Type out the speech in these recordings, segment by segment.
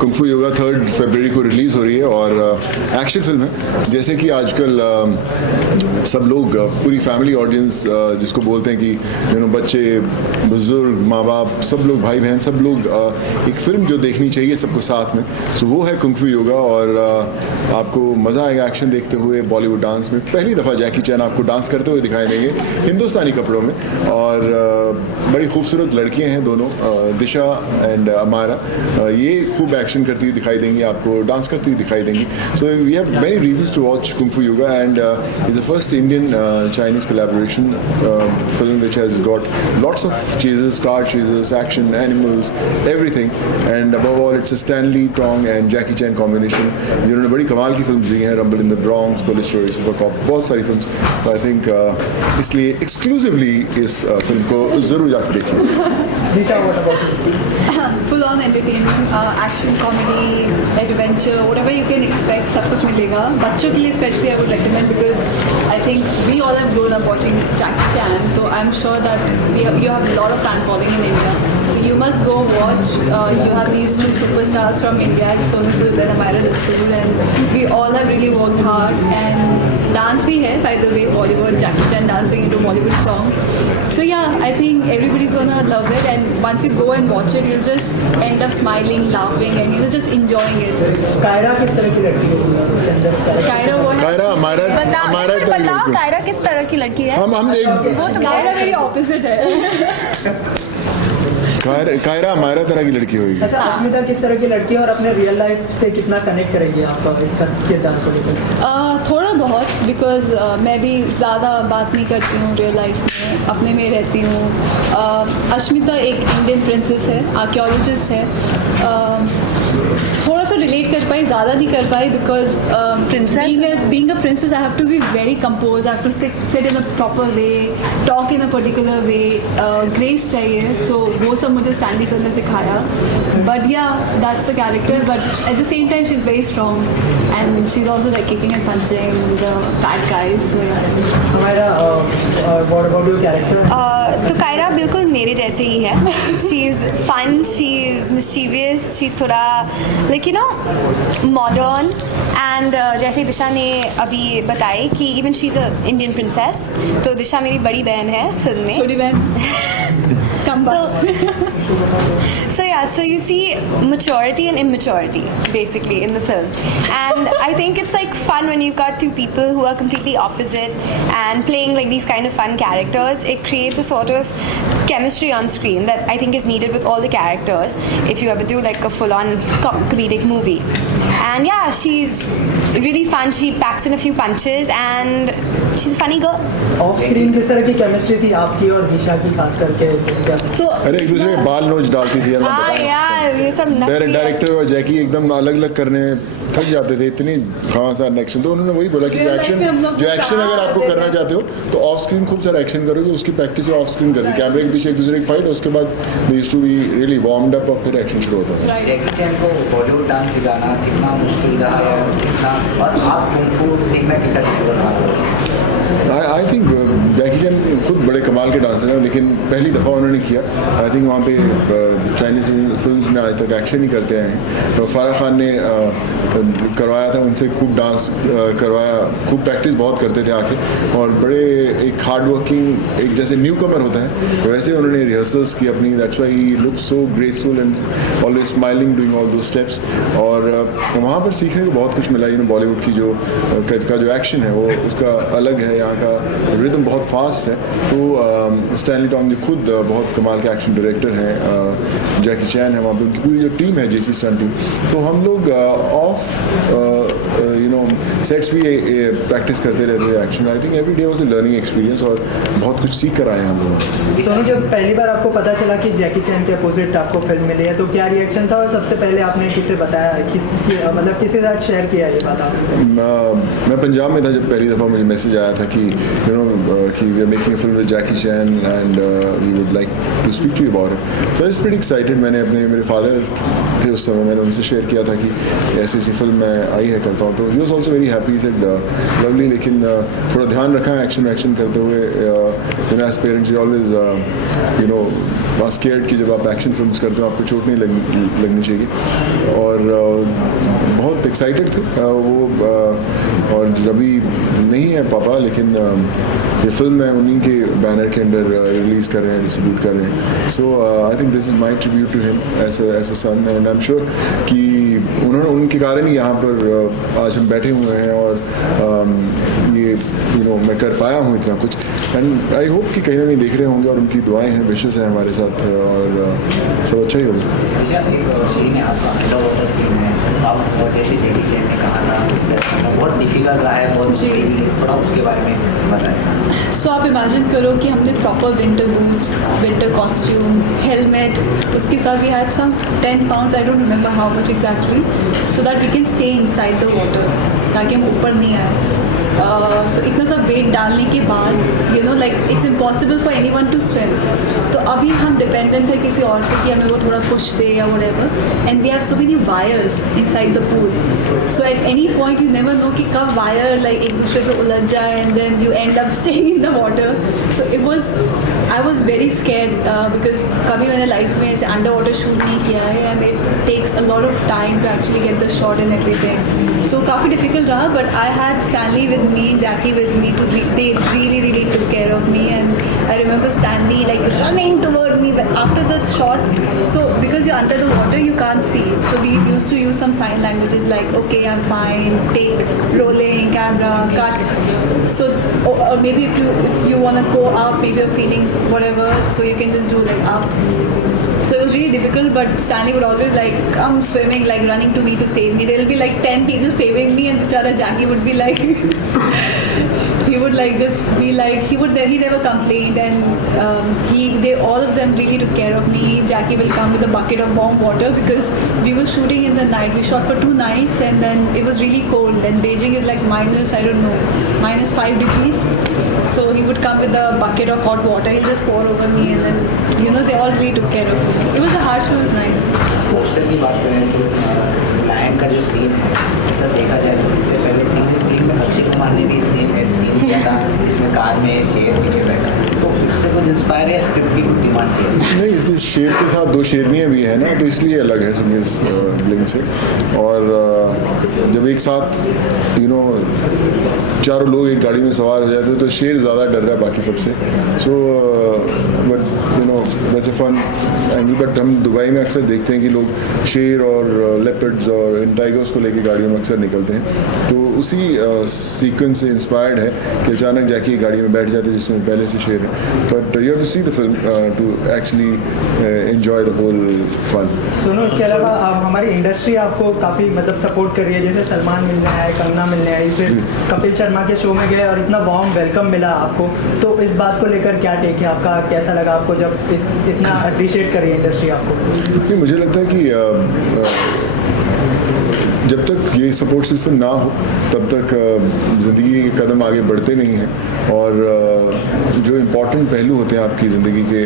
Kung Fu yoga 3 फरवरी को release हो रही है और एक्शन फिल्म है। जैसे कि आजकल सब लोग पूरी फैमिली ऑडियंस जिसको बोलते हैं कि बच्चे बुजुर्ग माँ बाप सब लोग भाई बहन सब लोग एक फिल्म जो देखनी चाहिए सबको साथ में, सो वो है कुंग फू योगा। और आपको मज़ा आएगा एक्शन देखते हुए। बॉलीवुड डांस में पहली दफ़ा जैकी चैन आपको डांस करते हुए दिखाई देंगे हिंदुस्तानी कपड़ों में, और बड़ी खूबसूरत लड़कियां हैं दोनों, दिशा एंड अमारा। ये खूब एक्शन करती हुई दिखाई देंगी, आपको डांस करती हुई दिखाई देंगी। So we have many reasons to watch Kung Fu Yoga and is the first Indian Chinese collaboration film which has got lots of chases, car chases, action, animals, everything, and above all it's a Stanley Tong and Jackie Chan combination जिन्होंने बड़ी कमाल की films दी हैं, rumble in the Bronx, police story, super cop, बहुत सारी films. तो I think इसलिए exclusively इस फिल्म को ज़रूर जाकर देखिए। Full on entertainment, action, comedy, adventure, whatever you can expect, सब कुछ मिलेगा। बच्चों के लिए especially I would recommend because I think we all have grown up watching Jackie Chan, so I'm sure that you have a lot of fan following in India. So you must go watch. You have these two superstars from India, Sonu Sood and Amira Dastoor, and we all have really worked hard. And dance भी है, by the way, Bollywood, Jackie Chan dancing into Bollywood song. So yeah, I think everybody's gonna love it, and once you go and watch it, you'll just end up smiling, laughing, and you're just enjoying it. Kiara किस तरह की लड़की है? कायरा हमारा बताओ कायरा किस तरह की लड़की है? हम एक वो तो कायरा मेरी ऑपोजिट है। कायरा हमारा तरह की लड़की होगी। अच्छा, अस्मिता किस तरह की लड़की है और अपने रियल लाइफ से कितना कनेक्ट करेंगे आप इसका किरदार को लेकर? थोड़ा बहुत, बिकॉज मैं भी ज़्यादा बात नहीं करती हूँ रियल लाइफ में, अपने में रहती हूँ। अस्मिता एक इंडियन प्रिंसेस है, आर्कियोलॉजिस्ट है। थोड़ा सा रिलेट कर पाई, ज़्यादा नहीं कर पाई, because being a princess I have to be very compose, I have to sit in a proper way, talk in a particular way, grace चाहिए। सो वो सब मुझे स्टैनली सर ने सिखाया। बट या that's the character, but at the same time she is very strong and she's also like kicking and punching the bad guys. So yeah. हमारा what about your character? तो कायरा बिल्कुल मेरे जैसे ही है। She is fun, she is mischievous, she is थोड़ा like modern and जैसे दिशा ने अभी बताई कि even she is a Indian princess. तो दिशा मेरी बड़ी बहन है फिल्म में, छोटी बहन कम So yeah, so you see maturity and immaturity basically in the film, and I think it's like fun when you've got two people who are completely opposite and playing like these kind of fun characters. It creates a sort of chemistry on screen that I think is needed with all the characters if you ever do like a full-on comedic movie. And yeah, she's really fun. She packs in a few punches and she's a funny girl. Of screen किस तरह की chemistry थी आपकी और दिशा की खास करके? So अरे एक दूसरे के बाल नोच डालती थी हाँ यार, ये सब डायरेक्टर और जैकी एकदम अलग अलग करने थक जाते थे, इतनी खास एक्शन। तो उन्होंने वही बोला कि जो एक्शन अगर आपको करना चाहते हो तो ऑफ स्क्रीन खूब सारा एक्शन करोगे, उसकी प्रैक्टिस ऑफ स्क्रीन करोगे, कैमरे के पीछे एक दूसरे की फाइट, उसके बाद they used to be really warmed up और फिर एक्शन शुरू होता था। जैकी चैन को बॉलीवुड डांस सिखाना कितना मुश्किल रहा है, और आप कुंग फू सीखना कितना डिफिकल्ट रहा? आई थिंक जैकी चैन खुद बड़े कमाल के डांसर हैं, लेकिन पहली दफ़ा उन्होंने किया। आई थिंक वहाँ पे चाइनीज़ फिल्म्स में आज तक एक्शन ही करते हैं। तो फारा खान ने करवाया था उनसे, खूब डांस करवाया, खूब प्रैक्टिस बहुत करते थे आके, और बड़े एक हार्ड वर्किंग, एक जैसे न्यू कमर होता है वैसे उन्होंने रिहर्सल्स की अपनी। That's why he look so graceful and always smiling doing all दो स्टेप्स। और वहाँ पर सीखने को बहुत कुछ मिला। बॉलीवुड की का जो एक्शन है वो उसका अलग है, यहाँ का रिदम बहुत फास्ट है। तो स्टैनली टॉन्ग जो खुद बहुत कमाल के एक्शन डायरेक्टर हैं, जैकी चैन है, वहाँ पर उनकी पूरी जो टीम है जेसी स्टंट टीम। तो हम लोग ऑफ सेट्स भी प्रैक्टिस करते रहते हैं action. I think every day was a learning experience और बहुत कुछ सीख कर आए हैं हम लोग। सोनू, जब पहली बार आपको पता चला कि जैकी चैन के अपोजिट आपको फिल्म मिली है तो क्या रिएक्शन था, और सबसे पहले आपने किसे बताया, मतलब किसी साथ शेयर किया ये बात आपने? मैं पंजाब में था जब पहली दफ़ा मुझे मैसेज आया था कि कि we are making a film with Jackie Chan and we would like to speak to you about it. So I was pretty excited. मैंने मेरे फादर थे उस समय, मैंने उनसे शेयर किया था कि ऐसी ऐसी फिल्म मैं आई है करता हूँ। तो he was also very happy, said lovely, लेकिन थोड़ा ध्यान रखा एक्शन करते हुए। एज पेरेंट्स ऑलवेज स्केयर्ड कि जब आप एक्शन फिल्म्स करते हो आपको चोट नहीं लगनी चाहिए। और बहुत एक्साइटेड थे वो। और अभी नहीं है पापा, लेकिन ये फिल्म है उन्हीं के बैनर के अंडर रिलीज़ कर रहे हैं, डिस्ट्रीब्यूट कर रहे हैं। So I think this is my tribute to him as a son, and I am sure कि उनके कारण ही यहाँ पर आज हम बैठे हुए हैं और ये मैं कर पाया हूँ इतना कुछ। एंड आई होप कि कहीं ना कहीं देख रहे होंगे और उनकी दुआएं हैं, विशेष हैं हमारे साथ, और सब अच्छा ही होगा। एक सीन है आपका, अंडर वाटर सीन है, आप जैसे जेडी चैन ने कहा था बहुत डिफिकल्ट रहा है, बहुत जी। थोड़ा उसके बारे में बताएं। सो आप इमेजिन करो कि हमने proper winter boots, winter costume, helmet, उसके साथ we had some 10 pounds, I don't remember how much exactly, so that we can stay inside the water, ताकि हम ऊपर नहीं आए। सो इतना सब वेट डालने के बाद like it's impossible for any one two swim. तो अभी हम डिपेंडेंट है किसी और पे कि हमें वो थोड़ा पुश दे या whatever, and we have so many wires inside the pool. So at any point you never know कि कब वायर लाइक एक दूसरे पे उलझ जाए and then you end up staying in the water. So I was very scared because कभी मैंने life में ऐसे अंडर वाटर शूट नहीं किया है, and it takes a lot of time to actually get the shot and everything. So काफ़ी difficult रहा, but I had Stanley with me, Jackie with me, they really took care of me, and I remember Stanley like running toward me after the shot. So because you're under the water you can't see, so we used to use some sign languages like okay, I'm fine, take, rolling camera, cut. So or maybe if you want to go up, maybe you're feeling whatever, so you can just do like up. So it was really difficult, but Stanley would always like come swimming, like running to me to save me. There will be like 10 people saving me, and Bichara Jackie would be like, he would like just be like, he never complained, and they all of them really took care of me. Jackie will come with a bucket of warm water because we were shooting in the night. We shot for 2 nights, and then it was really cold. And Beijing is like -5 degrees. So he would come with a bucket of hot water. He'll just pour over me, and then they all really took care of me. It was a harsh, it was nice. Poster की बात करें तो lion का जो scene है, ऐसा देखा जाए तो इससे पहले सीन इस फिल्म में अक्षय कुमार ने भी सीन किया था, इसमें कार में शेर पीछे बैठा, तो उससे कुछ इंस्पायर है, स्क्रिप्ट की कुछ डिमांड थी ऐसे? नहीं, इस शेर के साथ 2 शेरनियाँ भी है ना, तो इसलिए अलग है संगीत ब्लिंग से। और जब एक साथ चारों लोग एक गाड़ी में सवार हो जाते हैं तो शेर ज़्यादा डर रहा है बाकी सबसे। So but that's a fun angle. But हम दुबई में अक्सर देखते हैं कि लोग शेर और लेपर्ड्स और इन टाइगर्स को लेके गाड़ियों में अक्सर निकलते हैं, तो उसी सीक्वेंस से इंस्पायर्ड है कि अचानक जाके गाड़ी में बैठ जाते हैं जिसमें पहले से शेर है। But you have to see the film to actually enjoy the whole fun. सुनो, इसके अलावा हमारी इंडस्ट्री आपको काफ़ी मतलब सपोर्ट कर रही है, जैसे सलमान मिलने आए, कंगना मिलने आई, फिर कपिल शर्मा के शो में गए और इतना वार्म वेलकम मिला आपको, तो इस बात को लेकर क्या टेक है आपका? कैसा लगा आपको जब इतना अप्रिशिएट कर रही है इंडस्ट्री आपको? नहीं, मुझे लगता है कि जब तक ये सपोर्ट सिस्टम ना हो तब तक ज़िंदगी के कदम आगे बढ़ते नहीं हैं, और जो इम्पोर्टेंट पहलू होते हैं आपकी ज़िंदगी के,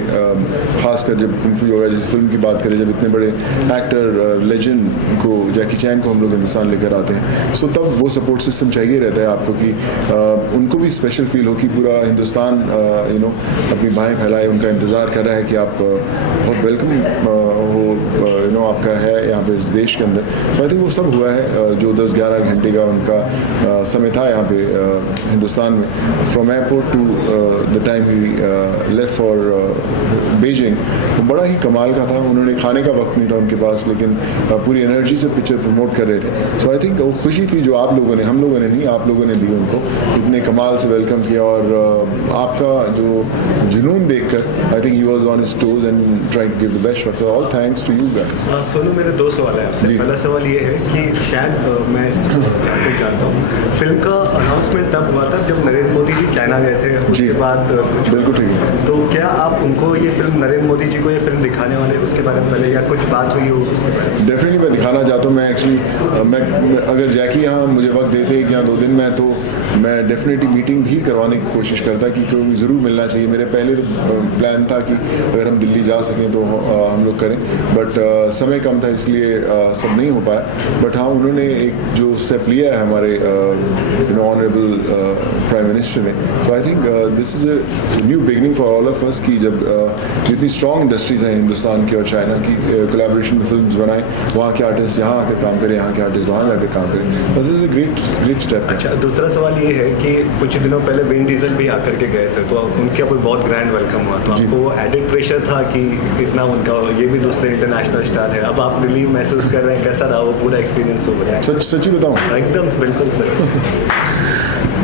ख़ासकर जब कुंग फू योगा जैसी फिल्म की बात करें, जब इतने बड़े एक्टर लेजेंड को, जैकी चैन को हम लोग हिंदुस्तान लेकर आते हैं, सो तब वो सपोर्ट सिस्टम चाहिए रहता है आपको कि उनको भी स्पेशल फील हो कि पूरा हिंदुस्तान अपनी बाहें फैलाए, उनका इंतज़ार कर रहा है कि आप बहुत वेलकम हो आपका है यहाँ पे इस देश के अंदर। तो आई थिंक वो सब हुआ है जो 10-11 घंटे का उनका समय था यहाँ पे हिंदुस्तान में, from airport to the time he left for Beijing, वो बड़ा ही कमाल का था। उन्होंने खाने का वक्त नहीं था उनके पास, लेकिन पूरी एनर्जी से पिक्चर प्रमोट कर रहे थे। सो आई थिंक वो खुशी थी जो आप लोगों ने, हम लोगों ने नहीं, आप लोगों ने दी उनको, इतने कमाल से वेलकम किया, और आपका जो जुनून देखकर I think he was on his toes and trying to give the best shot. So all thanks to you guys. Sonu, मेरे 2 सवाल है आपसे। पहला सवाल ये है कि शायद मैं जानता हूँ फिल्म का अनाउंसमेंट तब हुआ था जब नरेंद्र मोदी जी चाइना गए थे, उसके बाद कुछ बिल्कुल ठीक है। तो क्या आप उनको ये फिल्म, नरेंद्र मोदी जी को ये फिल्म दिखाने वाले उसके बारे में पहले या कुछ बात हुई हो उसके बारे में? डेफिनेटली मैं दिखाना चाहता हूँ। मैं एक्चुअली मैं अगर जैकी यहाँ मुझे वक्त देते 1 या 2 दिन में, तो मैं डेफिनेटली मीटिंग भी करवाने की कोशिश करता कि क्योंकि ज़रूर मिलना चाहिए। मेरे पहले तो प्लान था कि अगर हम दिल्ली जा सकें तो हम लोग करें, बट समय कम था इसलिए सब नहीं हो पाया। बट हाँ, उन्होंने एक जो स्टेप लिया है हमारे ऑनरेबल प्राइम मिनिस्टर ने, तो I think this is a new beginning for all of us कि जब जितनी स्ट्रॉन्ग इंडस्ट्रीज़ हैं हिंदुस्तान की और चाइना की, कोलैबोरेशन में फिल्म बनाएं, वहाँ के आर्टिस्ट यहाँ आकर काम करें, यहाँ के आर्टिस्ट वहाँ जाकर काम करें। This is a great step. अच्छा, दूसरा सवाल ये है कि कुछ दिनों पहले विन डीजल भी आकर के गए थे, तो उनके ऊपर बहुत ग्रैंड वेलकम हुआ, तो आपको एडेड प्रेशर था कि इतना उनका, ये भी दूसरे इंटरनेशनल स्टार है, अब आप रिलीव महसूस कर रहे हैं, कैसा रहा वो पूरा एक्सपीरियंस हो रहा है? सच्ची बताऊँ, एकदम बिल्कुल सच।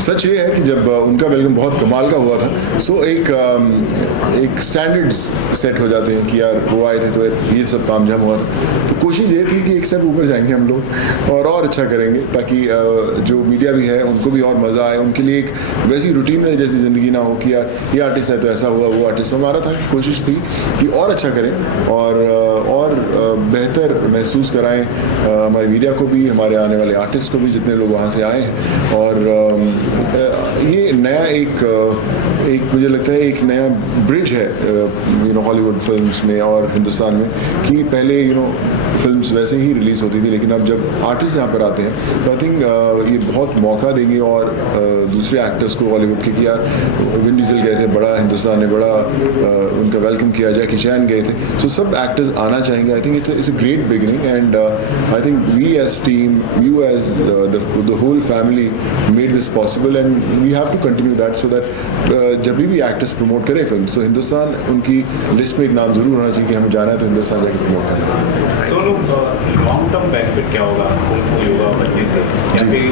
सच ये है कि जब उनका वेलकम बहुत कमाल का हुआ था, सो एक स्टैंडर्ड्स सेट हो जाते हैं कि यार वो आए थे तो ये सब तामझाम हुआ था। तो कोशिश ये थी कि एक स्टेप ऊपर जाएंगे हम लोग और अच्छा करेंगे, ताकि जो मीडिया भी है उनको भी और मज़ा आए, उनके लिए एक वैसी रूटीन रहे जैसी ज़िंदगी ना हो कि यार ये आर्टिस्ट है तो ऐसा हुआ, वो आर्टिस्ट। हमारा था, कोशिश थी कि और अच्छा करें और बेहतर महसूस कराएं हमारी मीडिया को भी, हमारे आने वाले आर्टिस्ट को भी, जितने लोग वहाँ से आए हैं। और ये नया एक मुझे लगता है एक नया ब्रिज है हॉलीवुड फिल्म्स में और हिंदुस्तान में, कि पहले फिल्म्स वैसे ही रिलीज़ होती थी, लेकिन अब जब आर्टिस्ट यहाँ पर आते हैं तो आई थिंक ये बहुत मौका देंगे और दूसरे एक्टर्स को हॉलीवुड के, कि यार विन डीजल गए थे, बड़ा हिंदुस्तान ने बड़ा उनका वेलकम किया, जैकी चैन गए थे, तो सब एक्टर्स आना चाहेंगे। I think it's a great beginning and I think we as team, you as the whole family made this possible and we have to continue that, so that जब भी एक्टर्स प्रमोट करें film, तो हिंदुस्तान उनकी list में एक नाम ज़रूर होना चाहिए कि हमें जाना है तो हिंदुस्तान जाके प्रमोट करना है। लॉन्ग टर्म बेनिफिट क्या होगा उनको योगा बनने से, या फिर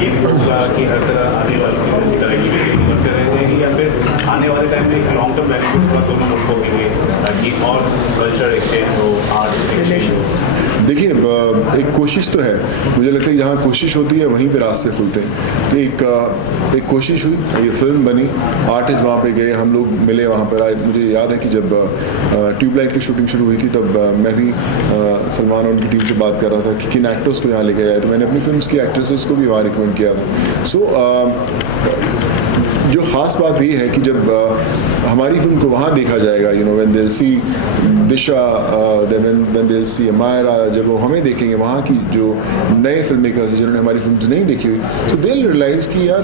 ये भी होगा कि हर तरह आने वाली करते रहेंगे, या फिर आने वाले टाइम में लॉन्ग टर्म बेनिफिट होगा दोनों मुल्कों के लिए, ताकि और कल्चर एक्सचेंज हो, आर्ट एक्सचेंज हो? देखिए, एक कोशिश तो है, मुझे लगता है जहाँ कोशिश होती है वहीं पे रास्ते खुलते हैं। एक कोशिश हुई, ये फिल्म बनी, आर्टिस्ट वहाँ पे गए, हम लोग मिले वहाँ पर आए। मुझे याद है कि जब ट्यूबलाइट की शूटिंग शुरू हुई थी तब मैं भी सलमान और उनकी टीम से बात कर रहा था कि किन एक्टर्स को यहाँ लेके आए, तो मैंने अपनी फिल्म्स की एक्ट्रेसेस को भी वहाँ रिकमेंड किया था। सो जो ख़ास बात ये है कि जब हमारी फिल्म को वहाँ देखा जाएगा, when they see Disha, when they see Amyra, जब वो हमें देखेंगे, वहाँ की जो नए फिल्म मेकर्स हैं जिन्होंने हमारी फिल्म नहीं देखी हुई, तो दे रियलाइज़ कि यार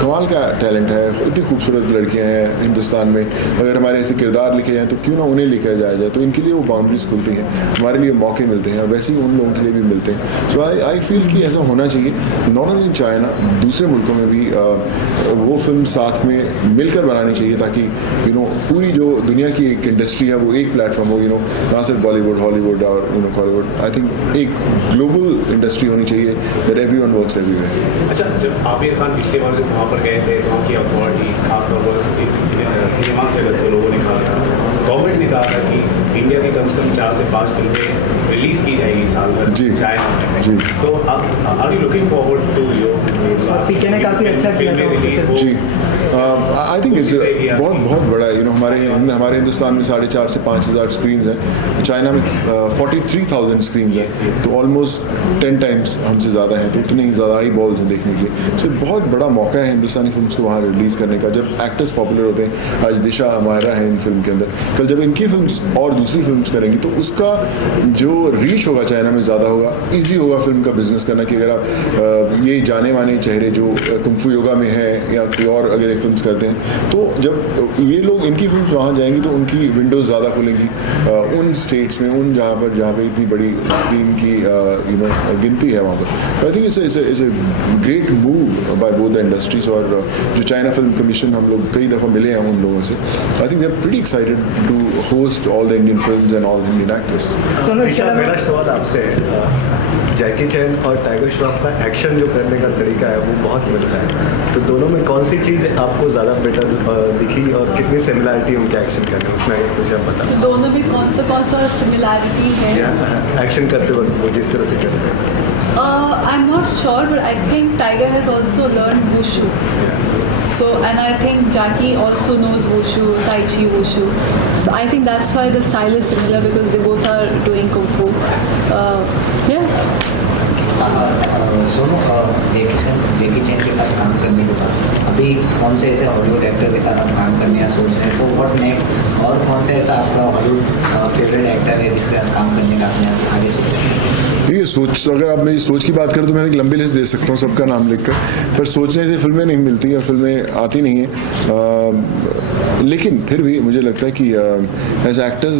कमाल का टैलेंट है, इतनी खूबसूरत लड़कियाँ हैं हिंदुस्तान में, अगर हमारे ऐसे किरदार लिखे जाएँ तो क्यों ना उन्हें लिखा जाए। तो इनके लिए वो बाउंड्रीज खुलती हैं, हमारे लिए मौके मिलते हैं, और वैसे ही उन लोगों के लिए भी मिलते हैं। सो आई फील कि ऐसा होना चाहिए, नॉट ओनली इन चाइना, दूसरे मुल्कों में भी वो फिल्म साथ में मिलकर बनानी चाहिए, ताकि पूरी जो दुनिया की एक इंडस्ट्री है वो एक प्लेटफॉर्म हो, ना सिर्फ बॉलीवुड, हॉलीवुड और हॉलीवुड। आई थिंक एक ग्लोबल इंडस्ट्री होनी चाहिए दैट एवरीवन वर्क्स एवरीवेयर। अच्छा, जब आमिर खान पिछले बार वहाँ पर गए थे, वहाँ की अथॉरिटी खासतौर पर सिनेमा जगत से लोगों ने कहा था, गवर्नमेंट ने कहा था कि इंडिया की कम से कम 4 से 5 फिल्में रिलीज की जाएगी साल भर चाइना में। तो अब are you looking forward to your, PK ने काफ़ी अच्छा किया था जी। आई थिंक इट्स बहुत बड़ा है। हमारे हिंदुस्तान में 4,500 से 5,000 स्क्रीन्स हैं, चाइना में 43,000 स्क्रीन्स हैं, तो ऑलमोस्ट 10 टाइम्स हमसे ज़्यादा हैं, तो उतने ही ज़्यादा आई बॉल्स हैं देखने के लिए। सो बहुत बड़ा मौका है हिंदुस्तानी फिल्म्स को वहाँ रिलीज़ करने का, जब एक्टर्स पॉपुलर होते हैं। आज दिशा अमायरा है इन फिल्म के अंदर, कल जब इनकी फिल्म्स और दूसरी फिल्म्स करेंगी तो उसका जो रीच होगा चाइना में ज़्यादा होगा, ईजी होगा फिल्म का बिजनेस करना। कि अगर आप ये जाने माने चेहरे जो कुंफू योगा में है या कोई और अगर फिल्म्स करते हैं, तो जब ये लोग इनकी फिल्म वहाँ जाएंगी तो उनकी विंडोज़ ज़्यादा खुलेंगी उन स्टेट्स में, उन जहाँ पे इतनी बड़ी स्क्रीन की गिनती है वहाँ पर। आई think it's a great move by both the industries. और जो चाइना फिल्म कमीशन, हम लोग कई दफ़ा मिले हैं उन लोगों से, I think they are pretty excited to host all the Indian films and all Indian actors. मेरा सवाल आपसे जैकी चैन और टाइगर श्रॉफ का एक्शन जो करने का तरीका है वो बहुत मिलता है, तो दोनों में कौन सी चीज़ आपको ज़्यादा बेटर दिखी और कितनी सिमिलरिटी उनके एक्शन करने उसमें, अगर कुछ आप बता। दोनों में कौन सा सिमिलैरिटी है एक्शन करते वक्त वो जिस तरह से करते हैं? I'm not sure, but I think Tiger has also learned wushu. So, and I think Jackie also knows wushu, Tai Chi wushu. So I think that's why the style is similar, because they both are doing kung fu. Yeah. Sonu, जैकी चैन के साथ काम करने के बाद अभी कौन से ऐसे हॉलीवुड एक्टर के साथ आप काम करने का सोच रहे हैं, तो व्हाट नेक्स्ट, और कौन से ऐसा आपका हॉलीवुड फेवरेट एक्टर है जिसके साथ काम करने का आपने आगे सोचा है? देखिए, सोच, अगर आप मेरी सोच की बात करें तो मैं एक लंबी लिस्ट दे सकता हूँ सबका नाम लिखकर, पर सोचने से फिल्में नहीं मिलती और फिल्में आती नहीं हैं। लेकिन फिर भी मुझे लगता है कि एज एक्टर्स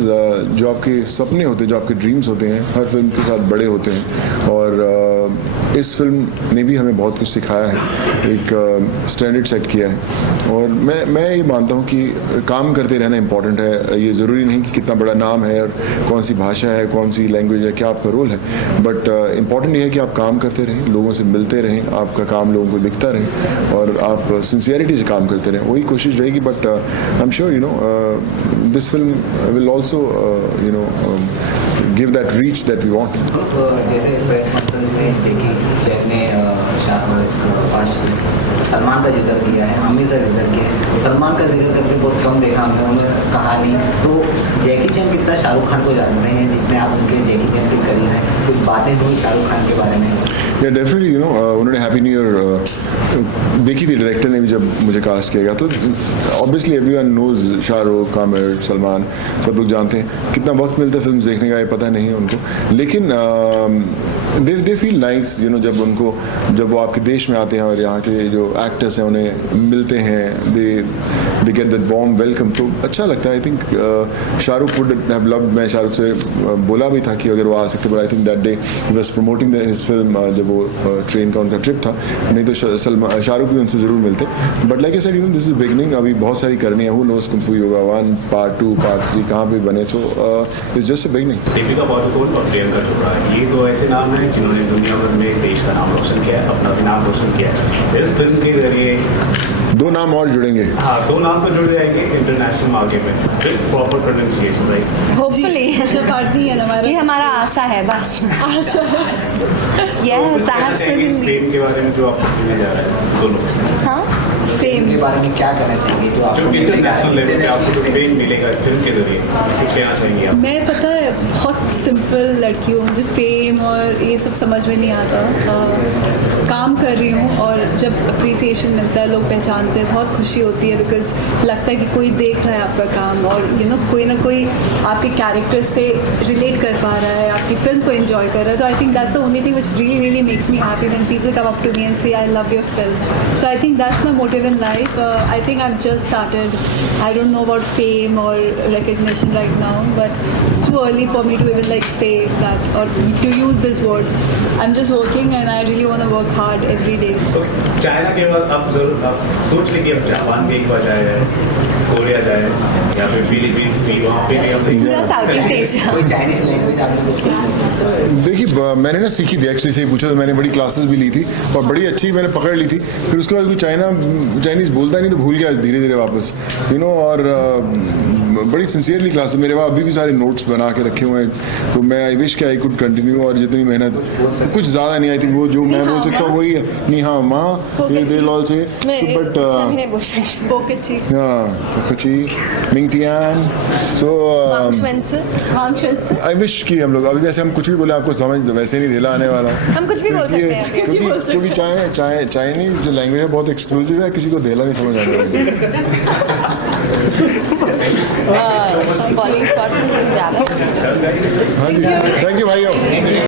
जो आपके सपने होते हैं, जो आपके ड्रीम्स होते हैं, हर फिल्म के साथ बड़े होते हैं। और इस फिल्म ने भी हमें बहुत कुछ सिखाया है, एक स्टैंडर्ड सेट किया है। और मैं ये मानता हूँ कि काम करते रहना इम्पॉर्टेंट है। ये ज़रूरी नहीं कि कितना बड़ा नाम है और कौन सी भाषा है, कौन सी लैंग्वेज है, क्या आपका रोल है, बट इम्पॉर्टेंट ये है कि आप काम करते रहें, लोगों से मिलते रहें, आपका काम लोगों को दिखता रहे और आप सिंसियरिटी से काम करते रहें, वही कोशिश रहेगी। But I am sure this film will also give that reach that we want. जैसे प्रेस कॉन्फ्रेंस में जैकी चैन ने सलमान का जिक्र किया है, आमिर का जिक्र किया है, सलमान का जिक्र करके बहुत कम देखा हमने उन्हें कहानी। तो जैकी चैन कितना शाहरुख खान को जानते हैं, जितने आप उनके जैकी चैन के करीब हैं, कुछ बातें हुई शाहरुख खान के बारे में? या डेफिनेटली उन्होंने हैप्पी न्यू ईयर देखी थी, डायरेक्टर ने भी जब मुझे कास्ट किया गया। तो obviously everyone knows Shahrukh, Aamir, Salman, सब लोग जानते हैं। कितना वक्त मिलता है फिल्म देखने का ये पता नहीं है उनको, लेकिन दे फील नाइस जब वो आपके देश में आते हैं और यहाँ के जो एक्टर्स हैं उन्हें मिलते हैं, they get that warm welcome, तो अच्छा लगता है। I think Shahrukh would have loved, मैं शाहरुख से बोला भी था कि अगर वो आ सकते, but I think that day he was promoting his film, जब वो ट्रेन का उनका ट्रिप था, नहीं तो शाहरुख भी उनसे ज़रूर मिलते। But like I said, this is beginning, अभी बहुत सारी करनी है। Who knows kung Fu yoga 1, part 2, part 3 कहाँ पे बने, तो it's just a beginning. Deepika Padukone और प्रियंका चोपड़ा, ये तो ऐसे नाम हैं जिन्होंने दुनिया भर में देश का नाम रोशन किया है, अपना भी नाम रोशन किया है। इस फिल्म के जरिए 2 नाम और जुड़ेंगे। हाँ, 2 नाम तो जुड़ जाएंगे इंटरनेशनल मार्केट में with proper pronunciation, right? Hopefully. पार्टनी है हमारा, ये हमारा आशा है बस। आशा है। Yes, I have said in the- fame के बारे में जो आपको मिलने जा रहा है दोनों, हाँ? फेम के बारे में क्या कहना चाहिए जो जो आपको इंटरनेशनल लेवल पे आपको जो फेम मिलेगा इस फिल्म के जरिए, कुछ कहना चाहेंगे आप? मैं पता है बहुत सिंपल लड़की हूँ, मुझे फेम और ये सब समझ में नहीं आता। काम कर रही हूँ और जब अप्रिसिएशन मिलता है, लोग पहचानते हैं, बहुत खुशी होती है, बिकॉज लगता है कि कोई देख रहा है आपका काम और कोई ना कोई आपके कैरेक्टर से रिलेट कर पा रहा है, आपकी फिल्म को एंजॉय कर रहा है। तो I think that's the only thing which really makes me happy when people come up to me and say I love your film. So I think that's my motive in life. I think I've just started. I don't know about fame or recognition right now, but it's too early for me to even like say that or to use this word. I'm just working and I really want to work hard every day. तो China के बाद अब जरूर आप सोच लें कि अब जापान भी एक बार जाए, कोरिया जाए, या फिर फिलीपींस भी, वहाँ पे भी हम पूरा साउथ ईस्ट एशिया। कोई चाइनीज लैंग्वेज आपने कुछ देखिए, मैंने ना सीखी थी, एक्चुअली सही पूछा तो मैंने बड़ी क्लासेस भी ली थी और बड़ी अच्छी मैंने पकड़ ली थी। फिर उसके बाद कोई चाइनीज़ बोलता नहीं तो भूल गया धीरे धीरे वापस, और बड़ी सिंसियरली क्लासेस मेरे पास अभी भी सारे नोट्स बना के रखे हुए हैं। तो मैं आई विश कि आई कुड कंटिन्यू, और जितनी मेहनत, कुछ ज़्यादा नहीं, आई थिंक वो जो मैं बोल सकता हूँ वही है, नी हाँ माँ, ये दे लॉल से, बट Bokechi. कची मिंगटियान, सो आई विश कि हम लोग अभी, वैसे हम कुछ भी बोले आपको समझ वैसे नहीं दिला आने वाला। हम कुछ भी बोल सकते हैं अभी। क्योंकि चाइनीज जो लैंग्वेज है बहुत एक्सक्लूसिव है, किसी को देला नहीं समझ आने वाला। बॉलिंग स्पॉट्स से ज़्यादा। हाँ जी, थैंक यू भाई।